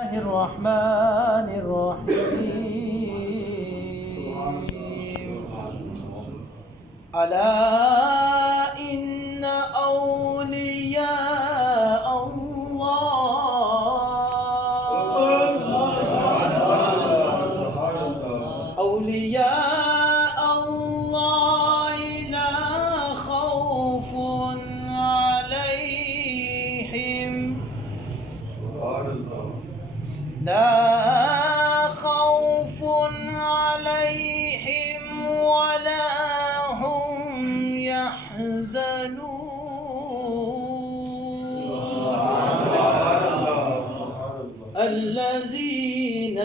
الرحمن الرحيم ألا إن أولياء الله لا خوف عليهم ولا هم يحزنون الذين